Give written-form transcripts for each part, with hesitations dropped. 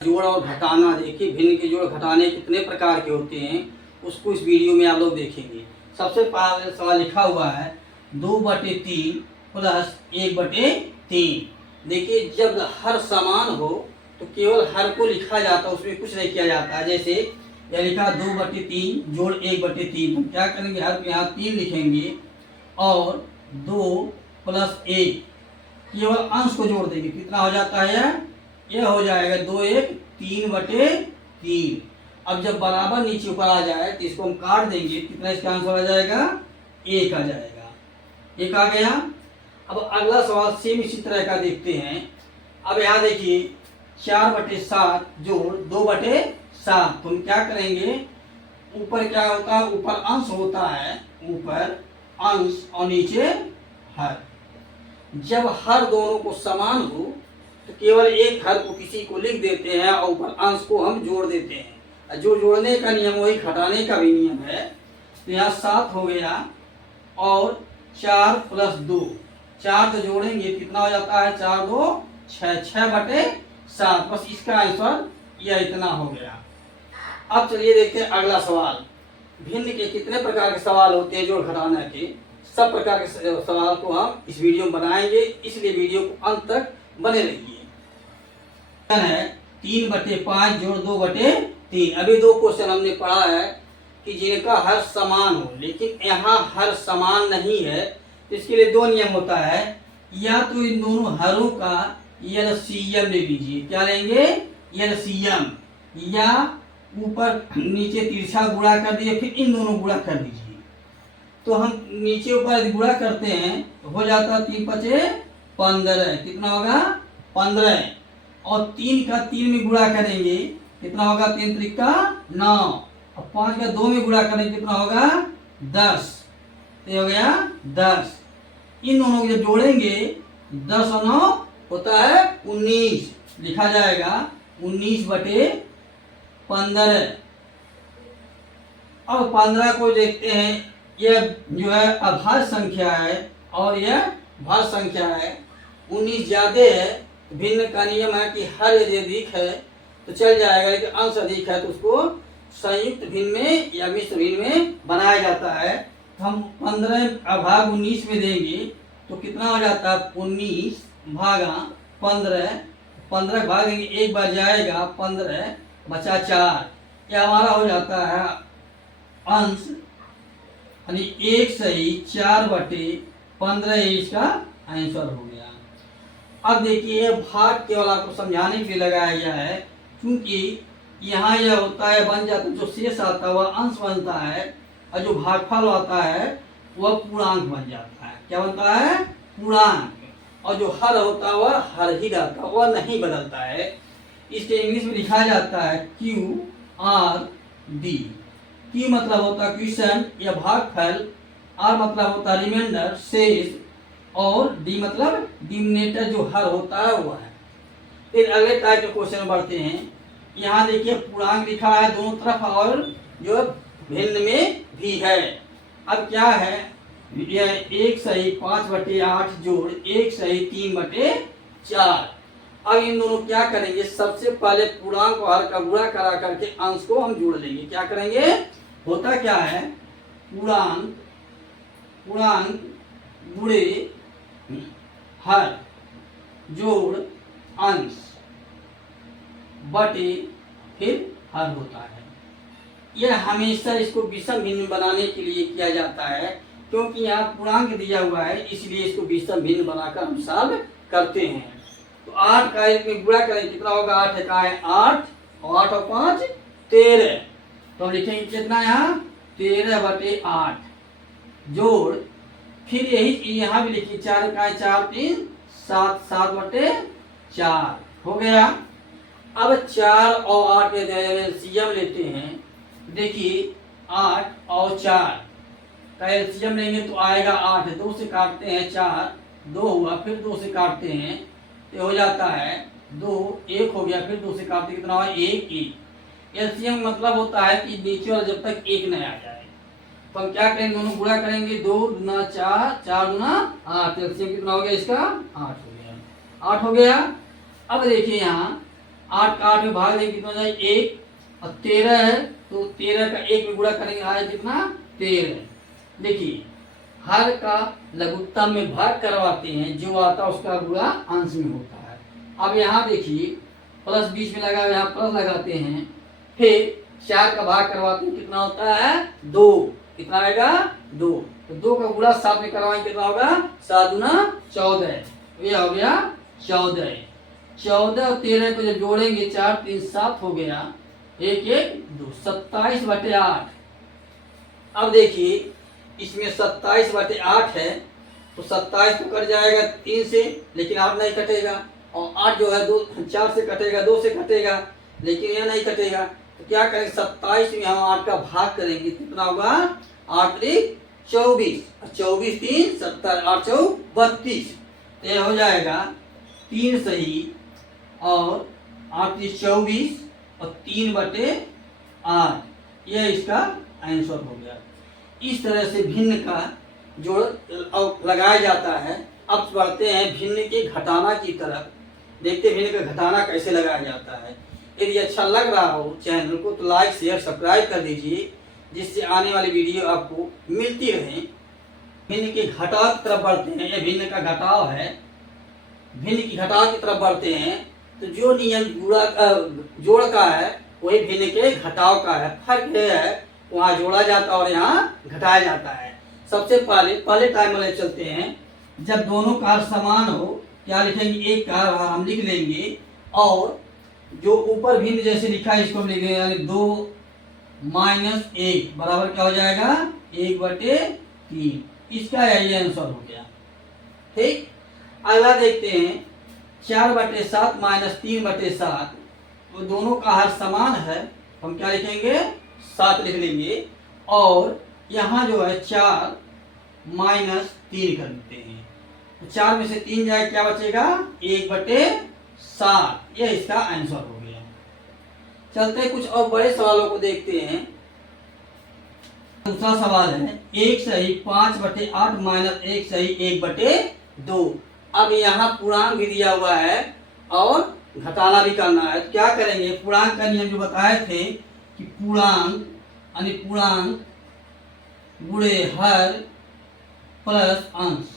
जोड़ और घटाना, देखिए भिन्न के जोड़ घटाने कितने प्रकार के होते हैं उसको इस वीडियो में आप लोग देखेंगे। सबसे पहले सवाल लिखा हुआ है 2/3 प्लस 1/3। देखिए जब हर समान हो तो केवल हर को लिखा जाता है, उसमें कुछ नहीं किया जाता। जैसे यह लिखा 2/3 जोड़ 1/3, तो क्या करेंगे, हर के यहाँ 3 लिखेंगे और 2 + 1 केवल अंश को जोड़ देंगे। कितना हो जाता है, यह हो जाएगा 2 1 3/3। अब जब बराबर नीचे ऊपर आ जाए तो इसको हम काट देंगे, कितना इसका आंसर आ जाएगा, 1 आ जाएगा। 1 आ गया। अब अगला सवाल सेम इसी तरह का देखते हैं। अब यहाँ देखिए 4/7 जोड़ 2/7, तो हम क्या करेंगे, ऊपर क्या होता है, ऊपर अंश होता है, ऊपर अंश और नीचे हर। जब हर दोनों को समान हो तो केवल एक हर को किसी को लिख देते हैं और ऊपर अंश को हम जोड़ देते हैं। जो जोड़ने का नियम वही घटाने का भी नियम है। तो यहाँ 7 हो गया और 4 + 2, 4 तो जोड़ेंगे कितना हो जाता है, 4 2 6, 6/7। बस इसका आंसर यह इतना हो गया। अब चलिए देखते हैं अगला सवाल। भिन्न के कितने प्रकार के सवाल होते हैं जोड़ घटाना के, सब प्रकार के सवाल को हम इस वीडियो में बनाएंगे, इसलिए वीडियो को अंत तक बने रहिए। है 3/5 जोड़ 2/3। अभी 2 क्वेश्चन हमने पढ़ा है कि जिनका हर समान हो, लेकिन यहाँ हर समान नहीं है, तो इसके लिए 2 नियम होता है। या तो इन दोनों हरों का एलसीएम ले लीजिए, क्या लेंगे, एलसीएम, या ऊपर नीचे तिरछा गुणा कर दिए फिर इन दोनों गुणा कर दीजिए। तो हम नीचे ऊपर गुणा करते हैं तो हो जाता है 3 × 5 = 15। कितना होगा, 15। और 3 का 3 में गुणा करेंगे कितना होगा, 3 × 3 = 9। और 5 का 2 में गुणा करेंगे कितना होगा, 10। तो हो गया 10। इन दोनों को जब जोड़ेंगे 10 और 9 होता है 19, लिखा जाएगा 19/15। अब 15 को देखते हैं, यह जो है अभाज्य संख्या है और यह भाज्य संख्या है। 19 ज्यादा है, भिन्न का नियम है कि हर यदि अधिक है तो चल जाएगा, लेकिन अंश अधिक है तो उसको संयुक्त भिन्न में या मिश्र भिन्न में बनाया जाता है। तो हम 15 भाग 19 में देंगे तो कितना हो जाता है, 19 भागा 15। 15 भाग देंगे, एक बार जाएगा 15 बचा 4, यह हमारा हो जाता है अंश, यानी 1 सही 4/15 इसका आंसर हो गया। अब देखिए भाग केवल आपको समझाने के लिए लगाया गया है, क्योंकि यहाँ यह होता है बन जाता है, जो शेष आता है वह अंश बनता है और जो भागफल आता है वह पूर्णांक बन जाता है। क्या बनता है, पूर्णांक। और जो हर होता है वह हर ही रहता है, वह नहीं बदलता है। इसके इंग्लिश में लिखा जाता है QRD। Q मतलब होता है क्वेश्चन या भागफल, R मतलब होता है रिमाइंडर शेष, और D मतलब डिनोमिनेटर जो हर होता है वह है। फिर अगले टाइप के क्वेश्चन बढ़ते हैं। यहाँ देखिए पूर्णांक लिखा है दोनों तरफ और जो भिन्न में भी है। अब क्या है, यह 1 सही 5/8 जोड़ 1 सही 3/4। अब इन दोनों क्या करेंगे, सबसे पहले पूर्णांक और हर का गुणा करा करके अंश को हम जोड़ लेंगे। क्या करेंगे, होता क्या है, पूर्णांक गुणे हर जोड़ अंश बटे फिर हर होता है। यह हमेशा इसको विषम भिन्न बनाने के लिए किया जाता है, क्योंकि यहाँ पूर्णांक दिया हुआ है, इसलिए इसको विषम भिन्न बनाकर हम सॉल्व करते हैं। तो 8 का 1 में गुणा करें कितना होगा, 8 का है 8 और 8 और 5 13। तो हम लिखेंगे कितना, यहाँ 13/8 जोड़ फिर यही यहाँ भी लिखिए 4 का 4 3 7, 7/4 हो गया। अब 4 और 8 के एलसीएम लेते हैं। देखिए 8 और 4 का एलसीएम लेंगे तो आएगा 8, 2 से काटते हैं 4, 2 हुआ, फिर 2 से काटते हैं तो हो जाता है 2, 1 हो गया, फिर 2 से काटते कितना हुआ, 1 1। एलसीएम मतलब होता है कि नीचे वाला जब तक 1 न आ जाए तो हम क्या करेंगे, दोनों गुणा करेंगे, 2 दूना 4, 4 दूना 8। एलसीएम कितना हो गया इसका, 8 हो गया, 8 हो गया। अब देखिए यहाँ 8 का 8 में भाग देंगे कितना हो जाए 1, और 13 है तो 13 का 1 में गुणा करेंगे आया कितना 13। देखिए हर का लघुत्तम में भाग करवाते हैं, जो आता है उसका गुणा अंश में होता है। अब यहाँ देखिए प्लस बीच में लगा, यहाँ प्लस लगाते हैं, फिर 4 का भाग करवाते हैं, कितना होता है 2, कितना आएगा 2, तो 2 का गुणा 7 में करवाएंगे कितना होगा 7 दूना 14, ये हो गया 14। 14 और 13 को जब जोड़ेंगे 4 3 7 हो गया, 1 1 2, 27/8। अब देखिए इसमें 27/8 है, तो 27 तो कट जाएगा 3 से, लेकिन 8 नहीं कटेगा, और 8 जो है 4 से कटेगा, 2 से कटेगा, लेकिन यह नहीं कटेगा। तो क्या करेंगे 27 में हम 8 का भाग करेंगे, कितना होगा 8 3 24, 24 3 70, 8 4 32, यह हो जाएगा 3 सही और 8 3 24 और 3/8, यह इसका आंसर हो गया। इस तरह से भिन्न का जोड़ लगाया जाता है। अब बढ़ते हैं भिन्न के घटाना की तरफ, देखते हैं भिन्न का घटाना कैसे लगाया जाता है। यदि अच्छा लग रहा हो चैनल को तो लाइक शेयर सब्सक्राइब कर दीजिए, जिससे आने वाली वीडियो आपको मिलती रहे। भिन्न के घटाव की तरफ बढ़ते हैं, यह भिन्न का घटाव है। भिन्न की घटाव की तरफ बढ़ते हैं तो जो नियम जोड़ का है वही भिन्न के घटाव का है। फर्क यह है वहाँ जोड़ा जाता है और यहाँ घटाया जाता है। सबसे पहले टाइम वाले चलते हैं। जब दोनों कार समान हो क्या लिखेंगे, एक कार हम लिख लेंगे, और जो ऊपर भिन्न जैसे लिखा है इसको हम लिखेंगे, यानी 2 - 1 बराबर क्या हो जाएगा 1/3। इसका यही आंसर हो गया। ठीक, अगला देखते हैं 4/7 - 3/7, तो दोनों का हर समान है, हम क्या लिखेंगे 7 लिख लेंगे, और यहाँ जो है 4 - 3 कर देते हैं, तो 4 में से 3 जाए क्या बचेगा 1/7, यह इसका आंसर हो गया। चलते कुछ और बड़े सवालों को देखते हैं। दूसरा सवाल है 1 सही 5/8 - 1 सही 1/2। अब यहाँ पूर्णांक भी दिया हुआ है और घटाना भी करना है, तो क्या करेंगे पूर्णांक का नियम जो बताए थे कि पूर्णांक यानी पूर्णांक गुणे हर प्लस अंश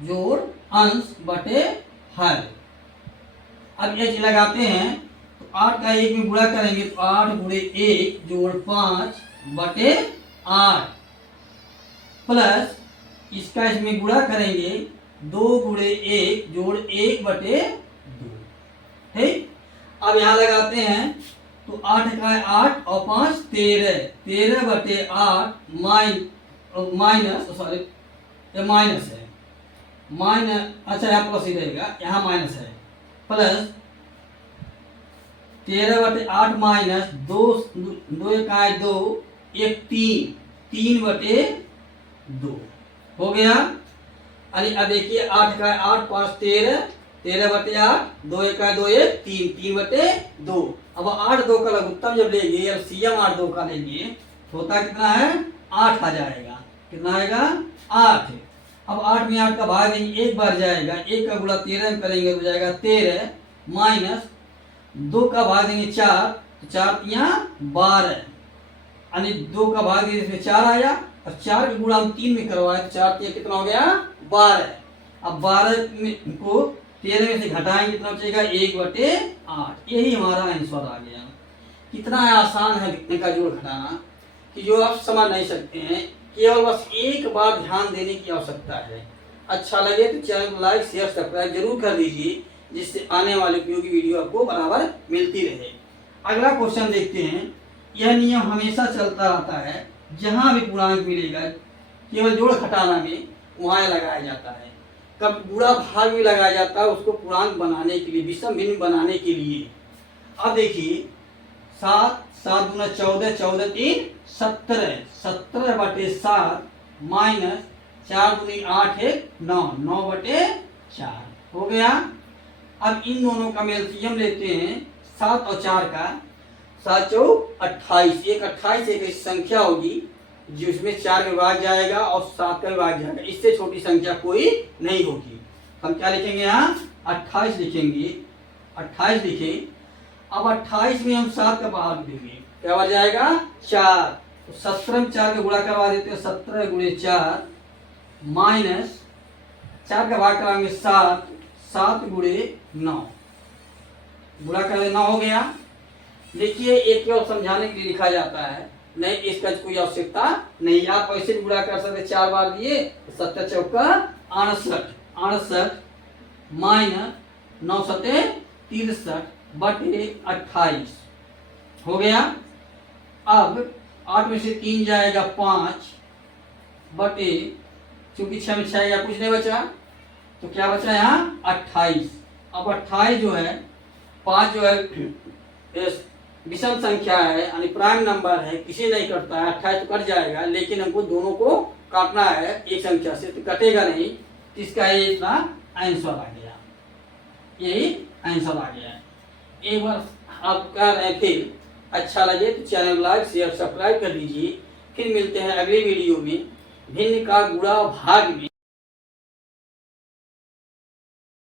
जोड़ अंश बटे हर। अब ये चीज लगाते हैं तो 8 का 1 में गुणा करेंगे तो 8 गुणे 1 जोड़ 5/8 प्लस इसका इसमें गुणा करेंगे 2 गुणे 1 जोड़ 1/2। ठीक, अब यहाँ लगाते हैं तो 8 का 8 और 5 13, 13/8 माइनस सॉरी ये माइनस है, अच्छा यहाँ प्लस ही रहेगा, यहाँ माइनस है, प्लस 13/8 माइनस 2 2 का 2 1 3 3/2 हो गया। अरे अब देखिए 8 का 8 5 13, 13/8 2 का 2 1 3 3/2। अब 8 2 का लघुत्तम जब लेंगे एलसीएम 8 2 का लेंगे तो होता कितना है 8 आ जाएगा, कितना आएगा 8। अब 8 में 8 का भाग देंगे 1 बार जाएगा, 1 का गुणा 13 में करेंगे तो जाएगा 13 माइनस 2 का भाग देंगे 4 तो 4 3 12, यानी 2 का भाग देंगे इसमें 4 आया, और 4 के गुणा हम 3 में करवाए तो 4 3 कितना हो गया 12। अब 12 को 13 में से घटाएंगे कितना बचेगा 1/8, यही हमारा आंसर आ गया। कितना आसान है लिखने का जोड़ घटाना कि जो आप समझ नहीं सकते हैं, केवल बस एक बार ध्यान देने की आवश्यकता है। अच्छा लगे तो चैनल को लाइक शेयर सब्सक्राइब जरूर कर दीजिए, जिससे आने वाले उपयोगी वीडियो आपको बराबर मिलती रहे। अगला क्वेश्चन देखते हैं। यह नियम हमेशा चलता रहता है, जहां भी पूर्णांक मिलेगा केवल जोड़ घटाना में वहां लगाया जाता है। कब बुरा भाग भी लगाया जाता है उसको पूर्णांक बनाने के लिए, विषम भिन्न बनाने के लिए। अब देखिए 7 7 दूना 14 14 3 17 17/7 माइनस 4 दूनी 8 1 9 9/4 हो गया। अब इन दोनों का एलसीएम लेते हैं 7 और 4 का, 7 4 28, एक 28 एक ऐसी संख्या होगी जिसमें 4 में भाग जाएगा और 7 का भी भाग जाएगा, इससे छोटी संख्या कोई नहीं होगी। हम क्या लिखेंगे यहाँ 28 लिखेंगे, 28 लिखे अब 28 में हम 7 का भाग देंगे, क्या बच जाएगा 4। तो 17 में 4 का गुणा करवा देते हैं, 17 गुणे 4 माइनस 4 का भाग कराएंगे 7, 7 गुणे 9, गुणा कर 9 हो गया। देखिए एक केवल समझाने के लिए लिखा जाता है, नहीं इसका कोई आवश्यकता नहीं, आप ऐसे भी गुणा कर सकते, 4 बार लिए 7 चौका 68, 68 माइनस 9 सते 63 बटे 28 हो गया। अब 8 में से 3 जाएगा 5 बटे, चूंकि 6 में 6 या कुछ नहीं बचा तो क्या बचा यहाँ 28। अब 28 जो है 5 जो है विषम संख्या है यानी प्राइम नंबर है, किसी नहीं कटता है, 28 तो कट जाएगा, लेकिन हमको दोनों को काटना है एक संख्या से, तो कटेगा नहीं, इसका ये इतना आंसर आ गया, यही आंसर आ गया। एक बार आप कर रहे हैं, फिर अच्छा लगे तो चैनल लाइक शेयर सब्सक्राइब कर दीजिए। फिर मिलते हैं अगले वीडियो में भिन्न का गुणा भाग में।